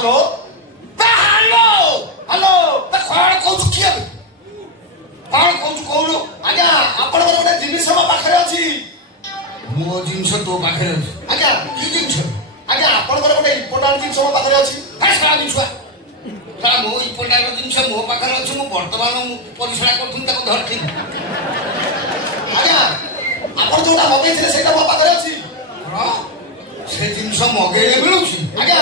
Hello hello hello କଣ କହୁଛୁ କିଏ କଣ କହୁଛୁ କହୁନୁ? ଆଜ୍ଞା ଆପଣଙ୍କର ଗୋଟେ ଜିନିଷ ମୋ ପାଖରେ ଅଛି। ମୋ ଜିନିଷ ତୋ ପାଖରେ ଅଛି? ଆଜ୍ଞା କି ଜିନିଷ? ଆଜ୍ଞା ଆପଣଙ୍କର ଗୋଟେ ଇମ୍ପୋର୍ଟାଣ୍ଟ ଜିନିଷ ମୋ ପାଖରେ ଅଛି। ମୋ ଇମ୍ପୋର୍ଟାଣ୍ଟ ଜିନିଷ ମୋ ପାଖରେ ଅଛି। ମୁଁ ବର୍ତ୍ତମାନ ପରିଶ୍ରା କରୁଥିଲି ତାକୁ ଧରିଥିଲି। ଆଜ୍ଞା ଆପଣ ଯୋଉଟା ମଗେଇଥିଲେ ସେଇଟା ମୋ ପାଖରେ ଅଛି। ସେ ଜିନିଷ ମଗେଇଲେ ମିଳୁଛି? ଆଜ୍ଞା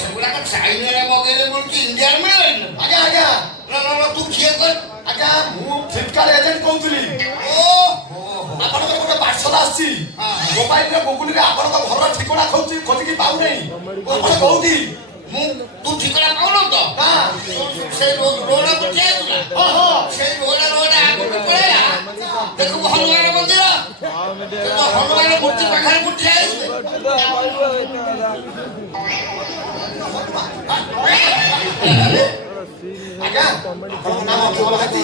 ସେଗୁଡାକ ଚାଇନାରେ ମଗେଇଲେ ମିଳୁଛି, ଇଣ୍ଡିଆରେ ମିଳିଲାନି। ଆଜ୍ଞା ଆଜ୍ଞା ତୁ କିଏ କର? ଆଜ୍ଞା ମୁଁ ଫ୍ଲିପକାର୍ଟ ଏଜେଣ୍ଟ କହୁଥିଲି। ଆପଣଙ୍କର ଗୋଟେ ପାର୍ସଲ ଆସିଛି ମୋବାଇଲରେ ଗୁଗୁଲରେ ଆପଣଙ୍କ ଘର ଠିକଣା ଖୋଜିକି ପାଉନାହିଁ। ଆପଣ କୋଉଠି? ତୁ ଠିକଣା ପାଉନୁ ତ? ସେଇ ରୋଡକୁ ଠିଆଇଥିଲା। ସେଇ ରୋଡ ଆଗକୁ ପଳେଇଲା, ଦେଖିବୁ ହନୁମାନ ମନ୍ଦିର। ହନୁମାନ ମୂର୍ତ୍ତି ପାଖରେ ମୁଁ ଠିଆ ହେଇଛି। ଆଜ୍ଞା ଆପଣଙ୍କ ନାମ ଅକ୍ଷୟ ମହାନ୍ତି।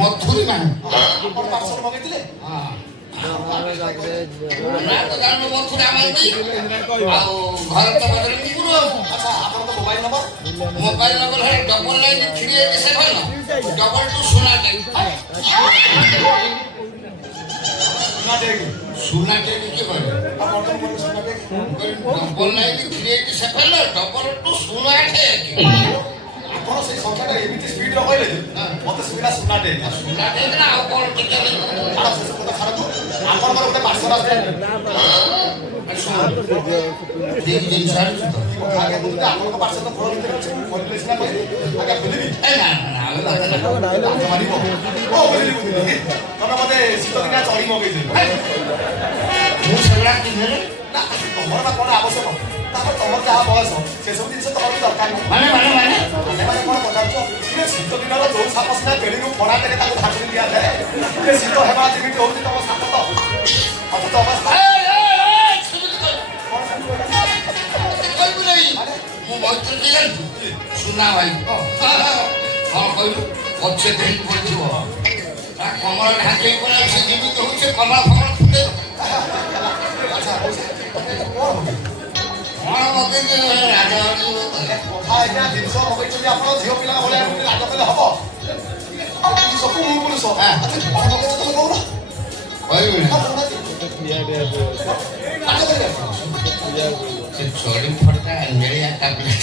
ମଥୁରୀ ନାହିଁ। ଆପଣ ପାର୍ସଲ ମଗେଇଥିଲେ? ମଥୁରା ମାନ୍ତି ଆଉ ଘର ତ ପାଖରେ କୁକୁର। ଆଚ୍ଛା ଆପଣଙ୍କ ମୋବାଇଲ ନମ୍ବର? ମୋବାଇଲ ନମ୍ବର ହେଲା 993872 ସୁନା ଟେକ୍ କିଏ କହିଲେ? 993872 ସୁନା ଟେକ୍। ଆପଣ ସେଇ ସଂଖ୍ୟାଟା ଏମିତି ସ୍ପିଡରେ କହିଲେ ଯେ ମତେ ସୁବିଧା ସୁନା ଟେକ୍। ସୁନା ଟେକ୍ ନା ଆଉ କଣ ଟିକେ ଆପଣଙ୍କର ଗୋଟେ ପାର୍ସଲ ଆସିଛି। ଆପଣଙ୍କ ପାର୍ସଲ ଫଳ ଭିତରେ ଅଛି। ଖୋଲିଲେ ସିନା କହିବି। ଆଜ୍ଞା ଖୋଲିବି? ତମେ ମତେ ଶୀତ ଦିନିଆ ଚଢି ମଗେଇଥିଲ। ମୁଁ ସେଗୁଡା କିଣିଲେ ତମର ବା କଣ ଆବଶ୍ୟକ? ତାପରେ ତମର ଯାହା ବୟସ ସେସବୁ ଜିନିଷ ତମର ଦରକାର ନାହିଁ। ମାନେ କଣ ପଚାରୁଛ? ଶୀତ ଦିନର ଯୋଉ ସାପ ସିନା ବେଡିରୁ ଫଡା ଦେଲେ ତାକୁ ଠାକୁରି ଦିଆଯାଏ। ଶୀତ ହେବା ଯେମିତି ହଉଛି ତମ ସାପ ତ ଅଥଚ ଅବସ୍ଥା। ମୁଁ ମୈତ୍ରୀ ଜାଣିଛୁ ସୁନା ଭାଇ କଣ କହିଲୁ? ପଛେ ଦେଇ ପଡିଥିବ ତା କମଳ ଢାଙ୍କେଇ ପଡେ। ସେ ଯେମିତି ହଉଛି କମଳ ଫମଳ ଫୁଟେଇ କଣ ମଗେଇଛି ରାଜା ଜିନିଷ ମଗେଇଛନ୍ତି ଆପଣ ଝିଅ ପିଲା ଭଳିଆ ରାଜ କଲେ ହବ? ସବୁ ମୁଁ ପୁରୁଷ ତମେ କହୁନ କହିବି ସେ ଚୋରି ଫଟା ନେଳିଆ ଟାବଲେଟ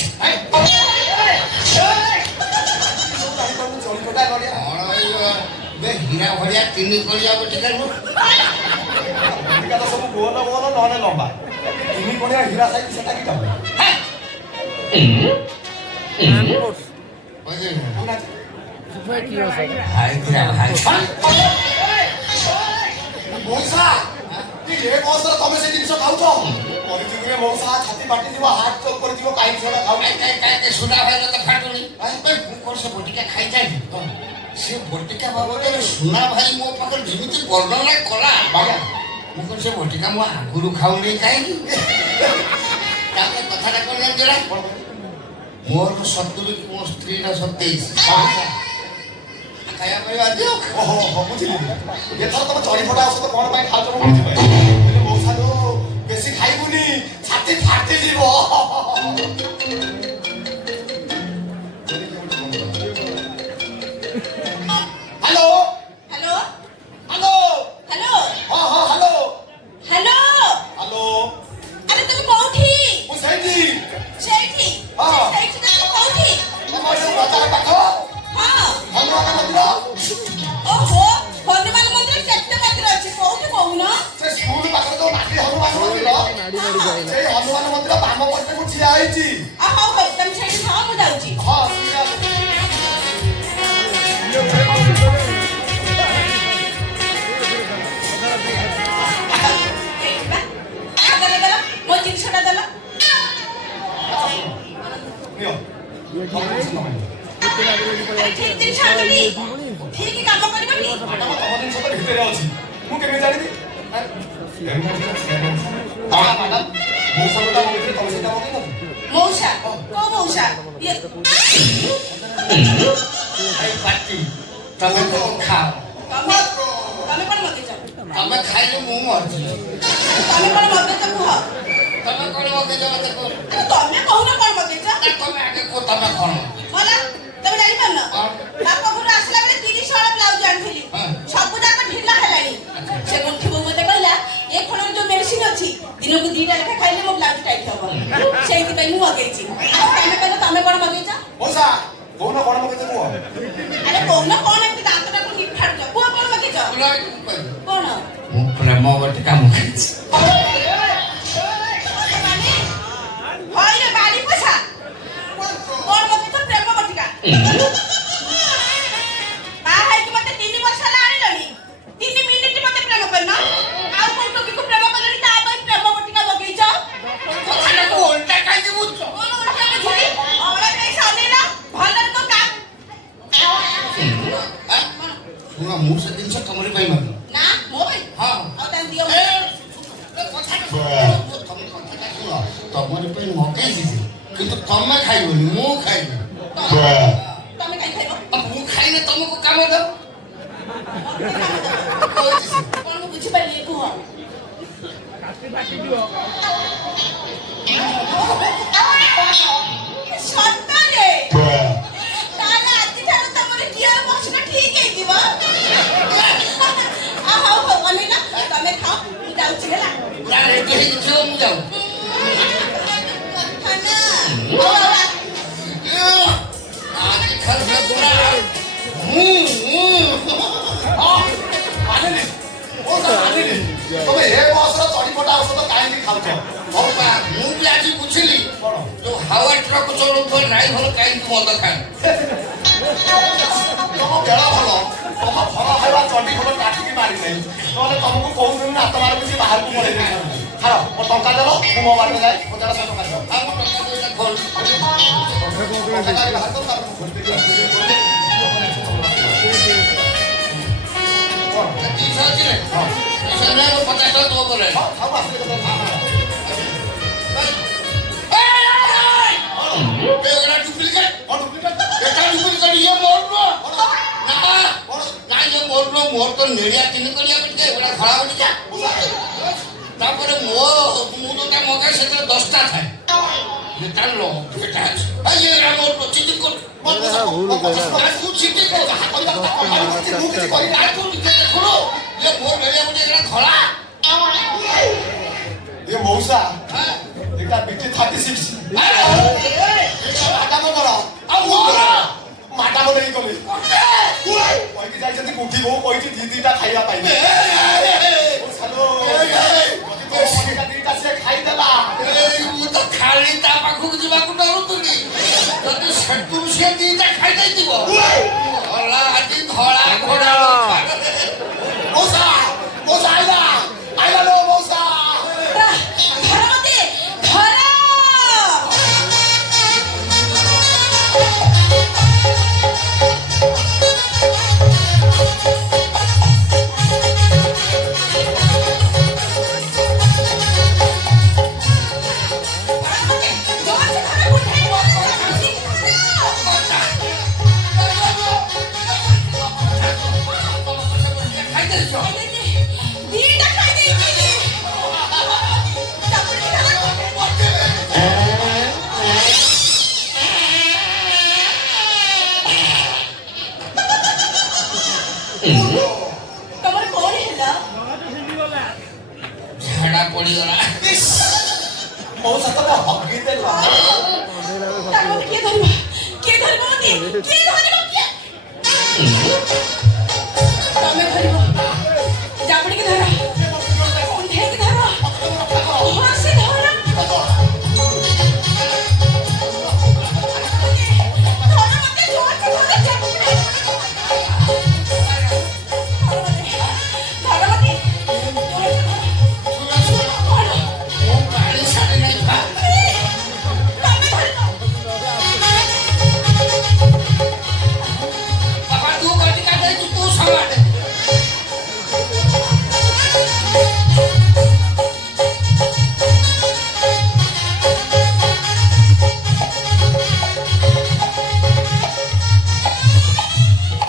ହୀରା ଭଳିଆ 3 କଳିଆ ବଟିକା ସବୁ ଗୋଲ ଗୋଲ ନହେଲେ ଲମ୍ବା 3 କଳିଆ ହୀରା ସାଇଜ ସେଟା କି କାମ? ତମେ ସେ ଜିନିଷ ଖାଉଛ? ମଉସା ଛାତି ଫାଟିଯିବ, ହାର୍ଟ ଚୋକ୍ କରିଯିବ। କାହିଁକି ସେଟା ଖାଉ? ସୁନା ଭାଇ ତ ଫାଟୁନି। ସେ ବଟିକା ଖାଇଥାନ୍ତି। ସେ ବଟିକା ବାବଦରେ ସୁନା ଭାଇ ମୋ ପାଖରେ ଯେମିତି ବର୍ଣ୍ଣନା କଲା, ମୁଁ କହିଲି ସେ ବଟିକା ମୁଁ ଆଗରୁ ଖାଉନି କାହିଁକି? ତାପରେ କଥାଟା କଣ ଜାଣିଛ? ମୋର 70 ମୋ ସ୍ତ୍ରୀର 27 ଖାଇବା ପାଇଁ ବାଧ୍ୟ। ବୁଝିଲି। ଏଥର ତମେ ଚଳି ଫଟା ଔଷଧ କଣ ପାଇଁ ଖାଉଛ ମୁଁ ବୁଝିପାରୁଛି। ମଉସା ଯୋଉ ବେଶୀ ଖାଇବୁନି, ଛାତି ଫାଟିଯିବ। ହ୍ୟାଲୋ ହ୍ୟାଲୋ ହ୍ୟାଲୋ ହ୍ୟାଲୋ ହଁ ହଁ ହ୍ୟାଲୋ ହ୍ୟାଲୋ ହ୍ୟାଲୋ। ଆରେ ତମେ କୋଉଠି? ମୁଁ ସେଇଠି ସେଇଠି ସେଇଠି ତମେ କୋଉଠି? ବଜାର ପାଖ ହଁ ହନୁମାନ ମନ୍ଦିର। ଓହୋ ହନୁମାନ ମନ୍ଦିର କେତେ ମନ୍ଦିର ଅଛି? କୋଉଠି କହୁନ? ସେ ସ୍କୁଲ ପାଖରେ ଯୋଉ ନାଟି ହନୁମାନ ମନ୍ଦିର, ସେଇ ହନୁମାନ ମନ୍ଦିର ବାମ ପଟେ ମୁଁ ଠିଆ ହେଇଛି। ହଉ ହଉ ତମେ ସେଇଠି ଥାଅ, ମୁଁ ଯାଉଛି। ହଁ ମୋ ଜିନିଷଟା ଦେଲ। ଠିକ ଜିନିଷ ଆଣିବି, ଠିକ କାମ କରିବନି। ତମ ଜିନିଷ ତ ଭିତରେ ଅଛି, ମୁଁ କେମିତି ଜାଣିବି? ମଉସା କୋଉ ମଉସା? ତମେ ଖାଅ। ତମେ କଣ ମଗେଇଛ? ତମେ ଖାଇଲେ ମୁଁ ମରିଛି। ତମେ କଣ ମଗେଇଛ କୁହ? ତମେ କଣ ମଗେଇଛ ମତେ କୁହ? ତମେ କହୁନ କଣ ମଗେଇଛ? ନା ତମେ ଆଗେ କୁହ ତମେ କଣ? ଭଲ ତମେ ଜାଣିପାରୁନ? ବାପ ଘରୁ ଆସିଲା ବେଳେ 30 ହଳ ବ୍ଲାଉଜ ଆଣିଥିଲି। ସବୁ ଯାକ ଢିଲା ହେଲାଣି। ସେ ମୁଠି ବୋଉ ମତେ କହିଲା ଏ ଖଣରେ ଯୋଉ ମେଡିସିନ ଅଛି ଦିନକୁ 2ଟା ଲେଖା ଖାଇଲେ ମୋ ବ୍ଲାଉଜ ଟାଇଟ୍ ହବ। ସେଇଥିପାଇଁ ମୁଁ ମଗେଇଛି। ତମେ କହିଲ ତମେ କଣ ମଗେଇଛ? ମଉସା କହୁନ କଣ ମଗେଇଛ କୁହ? ଆରେ କହୁନ କଣ ଏମିତି ଦାନ୍ତଟାକୁ ନିଫାଡୁଛ? କୁହ କଣ ମଗେଇଛ? କଣ? ମୁଁ ପ୍ରେମ ବଟିକା ମଗେଇଛି। ମାନେ ହଇରେ ବାଡି ପୋଛା କଣ ମଗେଇଛ? ପ୍ରେମ ବଟିକା। ବାହା ହେଇକି ମତେ 3 ବର୍ଷ ହେଲା ଆଣିଲଣି 3 ମିନିଟ ମତେ ପ୍ରେମ କରିନ ଆଉ କୋଉ ଟୋକିକୁ ପ୍ରେମ କଲଣି ତା ପାଇଁ ପ୍ରେମ ବଟିକା ମଗେଇଛ? କଥାଟାକୁ ଓଲଟା କାହିଁକି ବୁଝୁଛ? କଣ ଓଲଟା ବୁଝିଲି? ଅଳା ଦେଇ ସାରିଲା ଭଲରେ ତ କାମ। ଶୁଣ ମୁଁ ସେ ଜିନିଷ ତମରି ପାଇଁ ମାଗି। ନା ମୋ ପାଇଁ? ହଁ। ଆଉ ତାହେଲେ ଦିଅ ତମେ କଥାଟା ଶୁଣ ତମରି ପାଇଁ ମଗେଇଛି ଯେ, କିନ୍ତୁ ତମେ ଖାଇବନି ମୁଁ ଖାଇବି। ତମେ କାଇଁ ଖାଇବ? ମୁଁ ଖାଇଲେ ତମକୁ କାମ ଦବ। କଣ ମୁଁ ବୁଝିପାରିଲି କୁହ? ସତରେ ତାହେଲେ ଆଜିଠାରୁ ତମର ଗିଅର ବକ୍ସଟା ଠିକ ହେଇଯିବ। ହଉ ହଉ ଅନିନା ତମେ ଖାଅ ମୁଁ ଯାଉଛି ହେଲା। ପୁରା ରେଡି ହେଇକି ଥିବ ମୁଁ ଯାଉ। ଆଜି ଖାଲି ପୁରା ମାନିଲି ମଉସା ମାନିଲି। ତମେ ଏ ବୟସର ଚଳିପଟା ଔଷଧ କାହିଁକି ଖାଉଛ? ହଉ ବା ମୁଁ ବି ଆଜି ବୁଝିଲି ଯୋଉ ହାୱା ଟ୍ରକ୍ ଚଲାଉଥିବା ଡ୍ରାଇଭର କାହିଁକି ମଦ ଖାଏ। ତମ ବେଳ ଭଲ ତମ ଭଲ ଖାଇବା ଚଣ୍ଡି ଖଣ୍ଡ କାଟିକି ମାରି ନାହିଁ ନହେଲେ ତମକୁ କହୁଥିଲି ନା ହାତ ମାର କିଛି ବାହାରକୁ ପଳେଇ ଦେଇଥାନ୍ତି। ଛାଡ଼ ମୋ ଟଙ୍କା ଦେବ ମୁଁ ମୋ ବାଟରେ ଯାଏ ମୋ ଦେଢ଼ 100 ଟଙ୍କା ଦିଅ। ଆଉ ମୋ ଟଙ୍କା ଦୁଇଟା ଖୋଲ। ଦୁଇଶହ ଅଛି ନା? 200 ନୁହେଁ, ମୁଁ 50 ଟଙ୍କା ତୋ ଉପରେ। ଏଗୁଡ଼ା ଡୁପ୍ଲିକେଟ। এটা ডুপ্লিকেট ইয়ে মোর নয়। না না ইয়ে মোর নয়, মোর তো নেড়িয়া চিনি করিয়া বটিকা এগুলা ধরা বটিকা। তারপরে ମୁଁ ଯୋଉଟା ମଗାଏ ସେଥିରେ 10ଟା ଥାଏ। এটা এটা ଅଛି। ଏଗୁଡ଼ା ମୋର ନୁହଁ, ଚିଟିଂ କରୁଛୁ। ତୁ ଚିଟିଂ କରୁଛୁ। ତୁ ନିଜେ ଦେଖୁନୁ ଇଏ ମୋର ନେড়ିଆ ବଟିକା ଏଗୁଡ଼ା ଧଳା। ଏ ମଉସା ଏଟା ବିଟି 36 ମାଡାମ କର ଆଉ ମୋର ମାଡାମ ନେଇ କଲି କହିକି ଯାଇଛନ୍ତି କୋଠି ବୋଉ କହିଛି 2ଟା ଖାଇବା ପାଇଁ। ଦିଟା ସେ ଖାଇଦେଲା। ମୁଁ ତ ଖାଲି ତା ପାଖକୁ ଯିବାକୁ ଡରୁଥିଲି। ଯଦି ସେଠୁ ସେ 2ଟା ଖାଇଦେଇଥିବ ଧଳା ଆଜି ଧଳା ଘୋଡ଼ା ମଉସା ମଉସା ଆଇଲା ଆଇଲା ଲୋ ମଉସା। ଧର ମତେ ଧର। ଦିଟା ଖାଇଦେଇଛି। ତମର କଣ ହେଲା? ଝାଡ଼ା ପଡ଼ିଗଲା। ମଉସା ତମେ ହଗି ଦେଲା। ତାକୁ କିଏ ଧରିବ? କିଏ ଧରିବ? କିଏ ଧରିବ? କିଏ?